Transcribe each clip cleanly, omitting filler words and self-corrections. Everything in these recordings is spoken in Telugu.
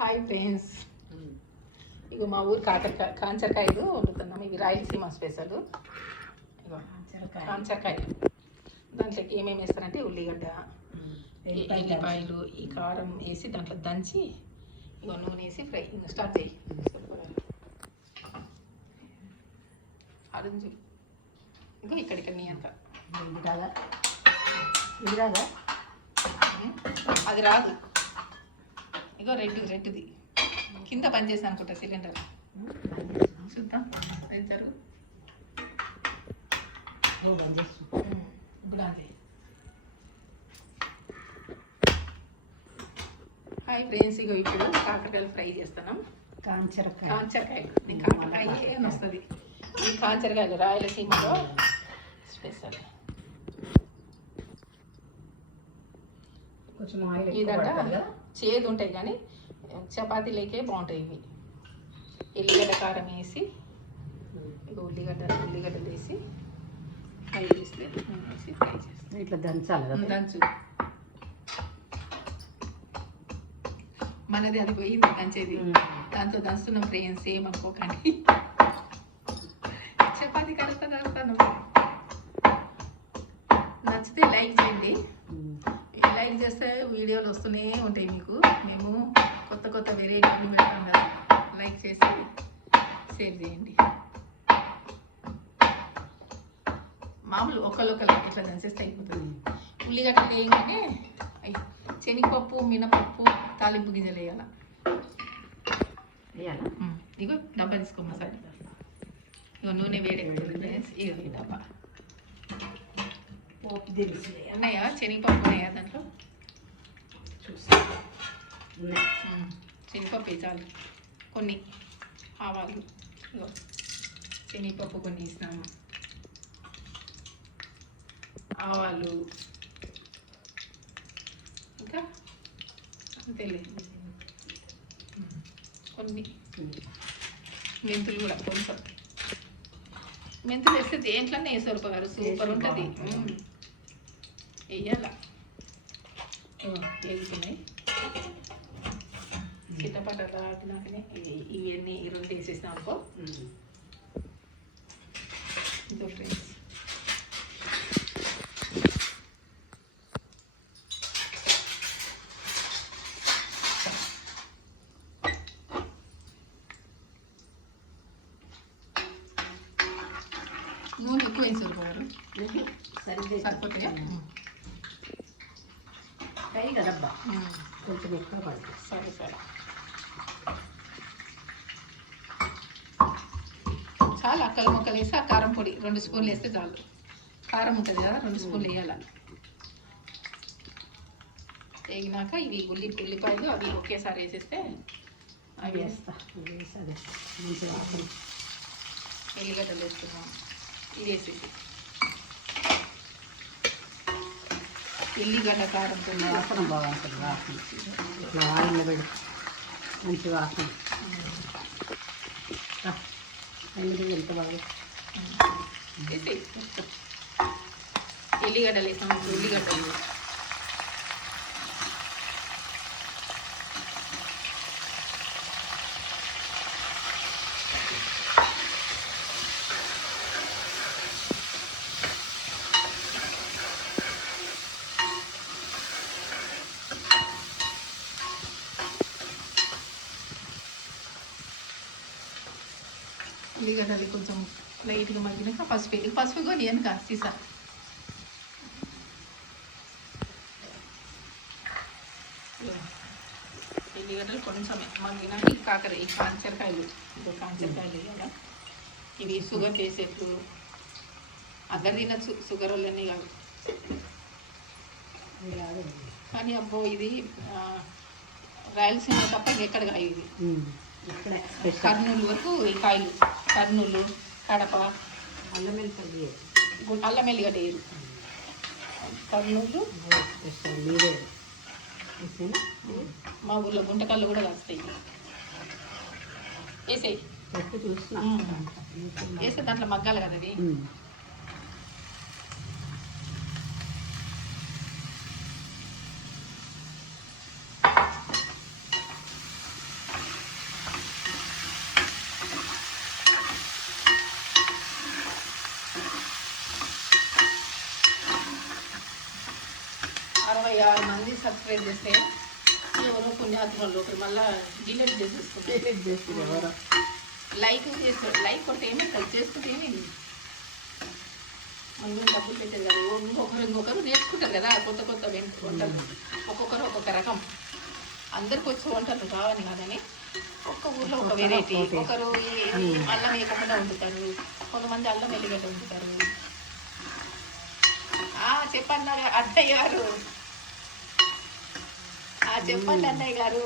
హాయ్ ఫ్రెండ్స్, ఇక మా ఊరు కాంచరకాయలు వండుతున్నాము. ఇవి రాయలసీమ స్పెషల్. ఇగో కాంచరకాయలు. దాంట్లోకి ఏమేమి వేస్తారంటే ఉల్లిగడ్డ, ఎల్లిపాయలు, ఈ కారం వేసి దాంట్లో దంచి ఇగో నూనె వేసి ఫ్రై. ఇంకా స్టార్ట్ చేయి. అరుంజు ఇగో ఇక్కడికి నీ అంత అది రాదు. ఇగో రెడ్ది కింద పనిచేసి అనుకుంటా సిలిండర్. చూద్దాం ఏం జరుగు. ఇప్పుడు అంతే. హాయ్ ఫ్రెండ్స్, ఇగో ఇప్పుడు కాకరకాయలు ఫ్రై చేస్తున్నాం. కాంచరకాయలు నీకు కాకరకాయ అని వస్తుంది. ఈ కాంచరకాయలు రాయలసీమలో స్పెషల్. కొంచెం ఇదంట చేదు ఉంటాయి కానీ చపాతీలకే బాగుంటాయి ఇవి. ఎల్లిగడ్డ కారం వేసి ఇక ఉల్లిగడ్డలు వేసి ఫ్రై చేస్తే వేసి ఫ్రై చేస్తాం. ఇట్లా దంచాలి. దంచు మనది అది పోయింది దంచేది. దాంతో దంచుతున్నాం ఫ్రెండ్స్, ఏమనుకోకండి. చపాతీ కలుపుతాను. నచ్చితే లైక్ చేయండి. లైక్ చేస్తే వీడియోలు వస్తూనే ఉంటాయి మీకు. మేము కొత్త వెరైటీలు పెడతాం కదా, లైక్ చేసి షేర్ చేయండి. మామూలు ఒకళ్ళు ఇట్లా దంచేస్తే అయిపోతుంది. ఉల్లిగడ్డలు వేయగానే శనగపప్పు, మినపప్పు, తాలింపు గింజలు వేయాల. ఇగో డబ్బా తీసుకోమ్మా సార్. ఇగో నూనె వేడెక్కుతుంది ఫ్రెండ్స్. ఇగో ఈ డబ్బా ఉన్నాయా? శనగపప్పు ఉన్నాయా దాంట్లో? శనగపప్పు చాలు. కొన్ని ఆవాలు, ఇగో శనగపప్పు కొన్ని వేసినాము. ఆవాలు ఇంకా అంతేలే. కొన్ని మెంతులు కూడా కొంచెం. మెంతులు వేస్తే దేంట్లోనే వేసారు గారు, సూపర్ ఉంటుంది. వేయాల. వేగుతున్నాయి. చిట్టపట్ట ఆడినాకనే ఇవన్నీ ఈ రెండు వేసేసినాం అనుకో. ఇదో ఫ్రెండ్స్, నూనె ఎక్కువ వేసారు గారు, సరిపోతాయా? కదబ్బా, కొంచెం ఎక్కువ పడుతుంది. సరే చాలా అక్కలు మొక్కలు వేసి ఆ కారం పొడి 2 స్పూన్లు వేస్తే చాలు. కారం ఉంటుంది కదా, 2 స్పూన్లు వేయాలి. వేగినాక ఇవి ఉల్లిపాయలు అవి ఒకేసారి వేసేస్తే అవి వేస్తా. ఎల్లిగడ్డలు వేస్తున్నాం. ఇది వేసేసి ఎల్లిగడ్డ కారంతో వాసన బాగుంటుంది. వాసన ఇట్లా ఆయిల్లో పెడు, మంచి వాసన. ఎంత బాగా వేసి ఎల్లిగడ్డలు వేసాం. ఉల్లిగడ్డలు ఉల్లిగడ్డలు కొంచెం లైట్గా మగ్గినాక పసుపు కొని వెనక సీసా. ఎల్లిగడ్డలు కొంచెం మగ్గినాక ఈ కాంచరకాయలు వేయాలి. ఇవి షుగర్ పేషెంట్లు అందరు తినచ్చు, షుగర్ వాళ్ళని కాదు. కానీ అబ్బో ఇది రాయలసీమ తప్ప ఇంకెక్కడ కాయ ఇది. కర్నూలు వరకు ఈ కాయలు, కర్నూలు, కడప. అల్లం ఎల్లిగడ్డ వేయరు. కర్నూలు మా ఊర్లో గుంటకల్లు కూడా వస్తాయి. వేసేయి. వేస్తే దాంట్లో మగ్గాలి కదా అది. సబ్స్క్రైబ్ చేస్తే ఎవరో పుణ్యాత్మలు ఒకరు మళ్ళీ డిలీట్ చేసేసుకుంటారు. ఎవరో లైక్ చేస్తారు, లైక్ కొట్టి ఏమైనా చేసుకుంటే ఏమైంది, మనం డబ్బులు పెట్టేది కదా. ఇంకొకరు నేర్చుకుంటారు కదా కొత్త కొత్త వంటలు, ఒక్కొక్కరు ఒక్కొక్క రకం. అందరికి వచ్చే వంటలు కావాలి కాదని ఒక్క ఊర్లో ఒక వెరైటీ. ఒకరు అల్లం వేయకుండా వండుతారు, కొంతమంది అల్లం ఎల్లిగడ్డ వండుతారు. చెప్పండి అన్నయ్య గారు, చెప్పండి అన్నయ్య గారు.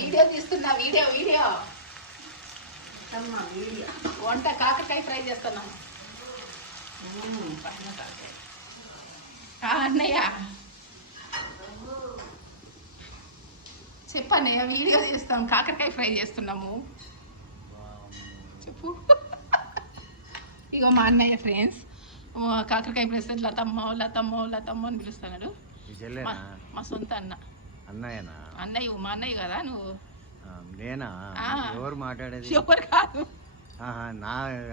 వీడియో తీస్తున్నా, వీడియో వంట కాకరకాయ ఫ్రై చేస్తున్నాం. అన్నయ్య చెప్పన్నయ్య, వీడియో చేస్తాం, కాకరకాయ ఫ్రై చేస్తున్నాము. చెప్పు. ఇగో మా అన్నయ్య ఫ్రెండ్స్ కాకరకాయ ఫ్రై లతమ్మ అని పిలుస్తున్నాడు. మా సొంత అన్నయ్య మా అన్నయ్య కదా నువ్వు. నేనా? ఎవరు మాట్లాడేది? ఎవరు కాదు.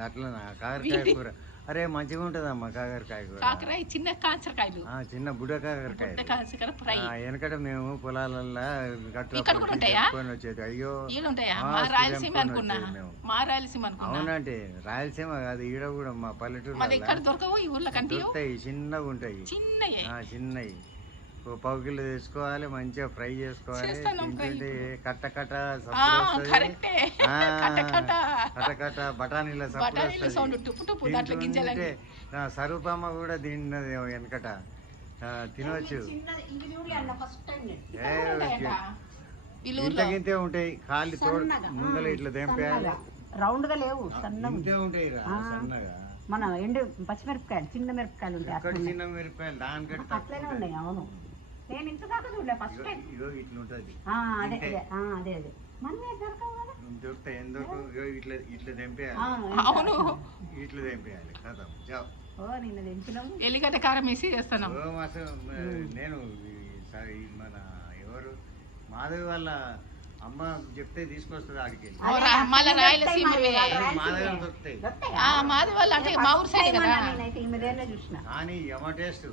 అట్లా కాకరకాయ కూర. అరే మంచిగా ఉంటదమ్మా కాకరకాయ కూర. కాకరకాయ చిన్న కాకరకాయలు, చిన్న బుడ్డ కాకరకాయ ఫ్రై. వెనకట మేము పొలాలల్లో వచ్చేది. అయ్యో అవునంటే రాయలసీమ కాదు, ఈడ కూడా మా పల్లెటూరు దొరుకుతాయి. చిన్నగా ఉంటాయి, చిన్నవి. 1 కిలో తెచ్చుకోవాలి, మంచిగా ఫ్రై చేసుకోవాలి. తింటుంటే కట్ట బఠానీల తింటుంటే సరూపమ్మ కూడా తిన్నది వెనకట. తినవచ్చు. ఇంతకింతే ఉంటాయి, ఖాళీ తోడు ముందర ఇట్లా తెంపేయాలి. రౌండ్ గా లేవు, ఇంతే ఉంటాయి సన్నగా. మన ఎండు పచ్చిమిరపకాయలు, చిన్న మిరపకాయలు ఉంటాయి. చిన్న మిరపకాయలు దానికంటే అట్లనే ఉన్నాయి. అవును, నేను ఇంత దాకా చూడలే ఫస్ట్ టైం. ఇట్లా ఉంటది. అదే మన దొరకవు కదా. దొరుకుతాయి ఎందుకు? ఇట్లా తెంపేయాలి, ఇట్లా తెంపేయాలి కదా. నిన్న తెంపినాము. ఎల్లిగడ్డ కారం వేసి చేస్తున్నాం. నేను మన ఎవరు మాధవి వాళ్ళ అమ్మ చెప్తే తీసుకొస్తుంది ఆడికి. మాధవి వాళ్ళ అంటే మా ఊరు సైడ్ కదా. కానీ యమ టేస్ట్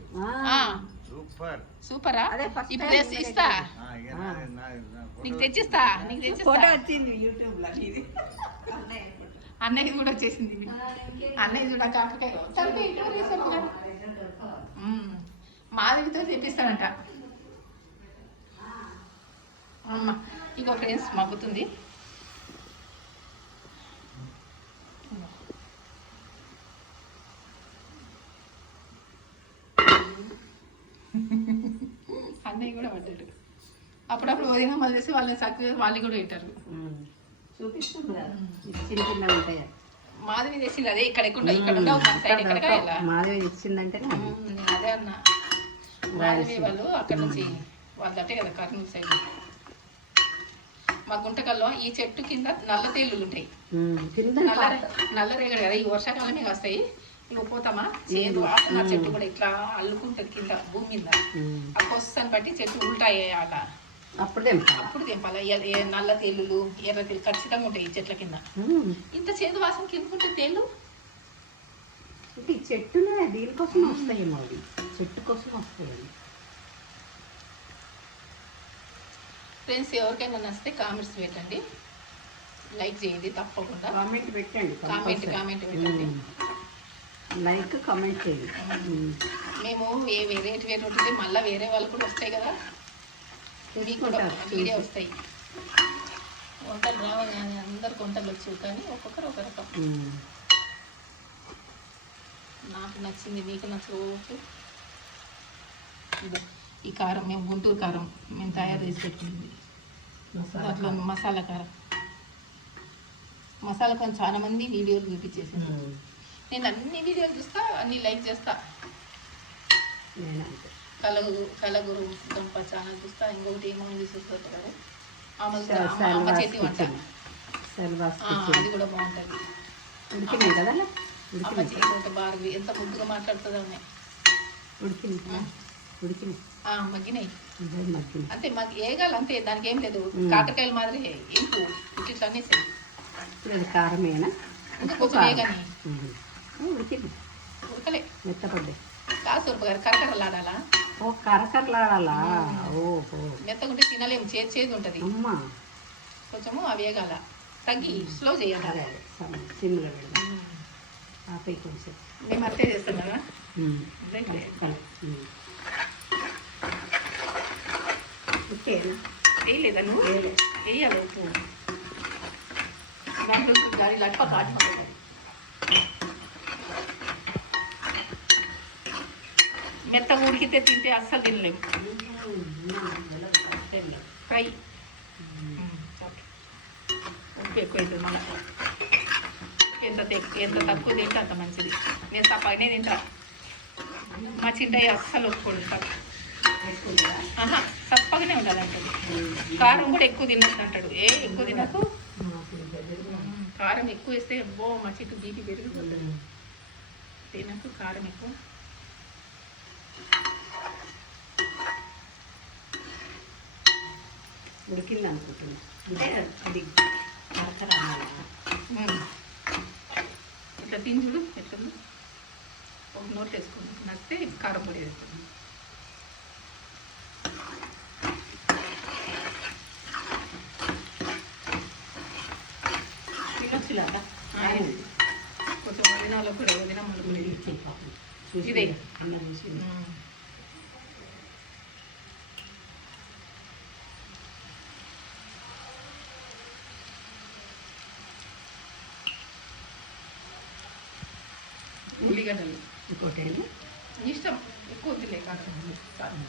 సూపర్. సూపరా? ఇప్పుడు ఇస్తా, నీకు తెచ్చిస్తా. ఫోటో వచ్చింది యూట్యూబ్ లో. అన్నయ్య కూడా వచ్చేసింది. అన్నయ్య కూడా కాకరకాయ మాధవితో తెప్పిస్తానంట. అమ్మ ఇగో ఫ్రెండ్స్ మగ్గుతుంది. అన్నయ్య కూడా పడ్డాడు. అప్పుడప్పుడు వదిన మళ్ళీ వాళ్ళని సక్సెస్ వాళ్ళు కూడా వింటారు. మాధవి తెచ్చింది అదే. ఇక్కడ ఉండవు సైడ్ ఎక్కడ మాధవి తెచ్చిందంటే అదే అన్న. మాధవి వాళ్ళు అక్కడ నుంచి వాళ్ళు అంటే కదా కర్నూలు సైడ్. మా గుంటకల్లో ఈ చెట్టు కింద నల్ల తేళ్ళు ఉంటాయి. నల్లరేగడు కదా, ఈ వర్షాకాలమే వస్తాయి. ఇవి పోతామా చేదు వాసన. చెట్టు కూడా ఇట్లా అల్లుకుంటది కింద భూమి మీద. ఆ కొస్తాను బట్టి చెట్టు ఉల్టాయాట. అప్పుడు తెంపాలి. నల్ల తేళ్ళు, ఎర్ర తేళ్ళు ఖచ్చితంగా ఉంటాయి ఈ చెట్ల కింద. ఇంత చేదు వాసన కిందకుంటే తేళ్ళు చెట్టునే దీనికోసం వస్తాయేమో, చెట్టు కోసం వస్తాయి. ఫ్రెండ్స్ ఎవరికైనా నచ్చితే కామెంట్స్ పెట్టండి, లైక్ చేయండి, తప్పకుండా కామెంట్ పెట్టండి. కామెంట్ పెట్టండి, లైక్ కామెంట్ చేయండి. మేము వేరే ఉంటుంది మళ్ళీ వేరే వాళ్ళు కూడా వస్తాయి కదా, మీకు కూడా వీడియో వస్తాయి. వంటలు రావాలి అందరికి వంటలు వచ్చు, కానీ ఒక్కొక్కరు ఒక రకం. నాకు నచ్చింది మీకు నచ్చవచ్చు. ఈ కారం మేము గుంటూరు కారం మేము తయారు చేసి పెట్టుకుంది. అట్లా మసాలా కారం చాలా మంది వీడియోలు చూపించేసింది. నేను అన్ని వీడియోలు చూస్తా, అన్ని లైక్ చేస్తా. కలగురు దుంప ఛానల్ చూస్తా. ఇంకొకటి ఏమో చూసేస్తారు కదా అమ్మ చేతి వంట, అది కూడా బాగుంటుంది. అమ్మ చేతి వంట బాగా ఎంత ముద్దుగా మాట్లాడుతుందో అన్నీ. మగ్గినాయి అంతే, మాకు ఏగాలి అంతే, దానికి ఏం లేదు. కాకరకాయలు మాదిరి ఏంటో ఇట్లా అనేసి కారమేనా కొంచెం ఏగాని ఉడకలే మెత్తపడ్డాయి. సూర్పు గారు కరకరలాడాలా ఓ కరకరలాడాలా ఓహో మెత్తగుంటే తినలేము చేదు ఉంటుంది అమ్మా కొంచెము అవి వేగాల తగ్గి స్లో చేయాలి అదే సిమ్లో పెడదాం ఆపై కొంచెం మేము అంతే చేస్తాం కదా ఓకే వేయలేదా నువ్వు వేయాలి ఉప్పు దాంట్లో గాలి లట్ప కాటుకుంటుంది మెత్తగా ఉడికితే తింటే అస్సలు తినలేము ఫ్రై ఉప్పు ఎక్కువ అవుతుంది మళ్ళీ ఎంత తక్కువ తింటే అంత మంచిది నేను తప్పనే తింటా మా చింటయ్య అస్సలు ఒప్పుకోడు తప్పగానే ఉండాలి అంటాడు కారం కూడా ఎక్కువ తినొచ్చు అంటాడు ఎక్కువ తినకు కారం ఎక్కువ వేస్తే మా చెట్టు బీపీ పెరుగుతుంది తినకు కారం ఎక్కువ ఉడికింది అనుకుంటున్నా అంటే అది ఇట్లా తింజుడు ఎట్లా ఒక నోట్ వేసుకుని నచ్చితే కారం పొడి వేస్తుంది తినొచ్చులాగా కొంచెం వదినాలో కూడా వదిన మళ్ళీ కూడా ఇదే ఉల్లిగడ్డలు ఇంకోటి ఇష్టం ఎక్కువ వద్దులే కారం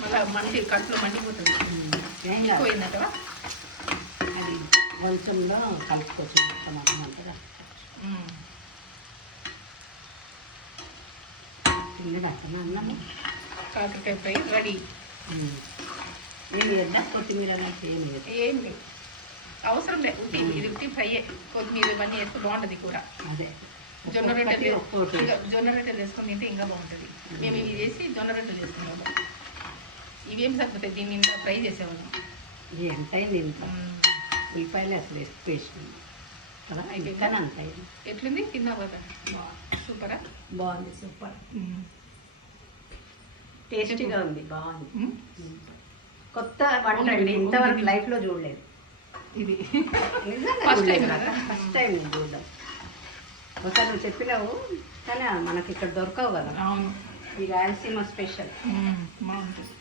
మళ్ళీ మండి కట్లో మండిపోతుంది ఎక్కువ అయిందంటవా అది కొంచెంలో కలుపుకోవచ్చు మొత్తం అన్నమాట తిన్నదా అన్నము కాకరకాయ ఫ్రై రెడీ ఏమి వేద్దా కొత్తిమీర ఏం లేదు అవసరం లేదు ఉట్టి ఇది ఉట్టి ఫ్రై కొత్తిమీర ఇవన్నీ వేస్తే బాగుంటుంది కూర అదే జొన్న రొట్టెలు వేసుకొని తింటే ఇంకా బాగుంటుంది మేము ఇవి చేసి జొన్న రొట్టెలు చేసుకున్నాము ఇవేం సరిపోతాయి దీన్ని ఇంకా ఫ్రై చేసేవాళ్ళం ఎంతైంది ఇంత ఉల్లిపాయలు అసలు ఎక్కువ వేసుకున్నాం కదా అయిపోయిందని అంత ఎట్లుంది తిన్నా కదా సూపరా బాగుంది సూపర్ టేస్టీగా ఉంది బాగుంది కొత్త వంట అండి ఇంతవరకు లైఫ్లో చూడలేదు ఇది ఫస్ట్ టైం నేను చూడడం ఒకసారి నువ్వు చెప్పినావు కానీ మనకి ఇక్కడ దొరకవు కదా అవును ఈ రాయలసీమ స్పెషల్ బాగుంటుంది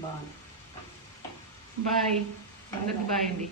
బాగుంది బాయ్ అందరికి బాయ్ అండి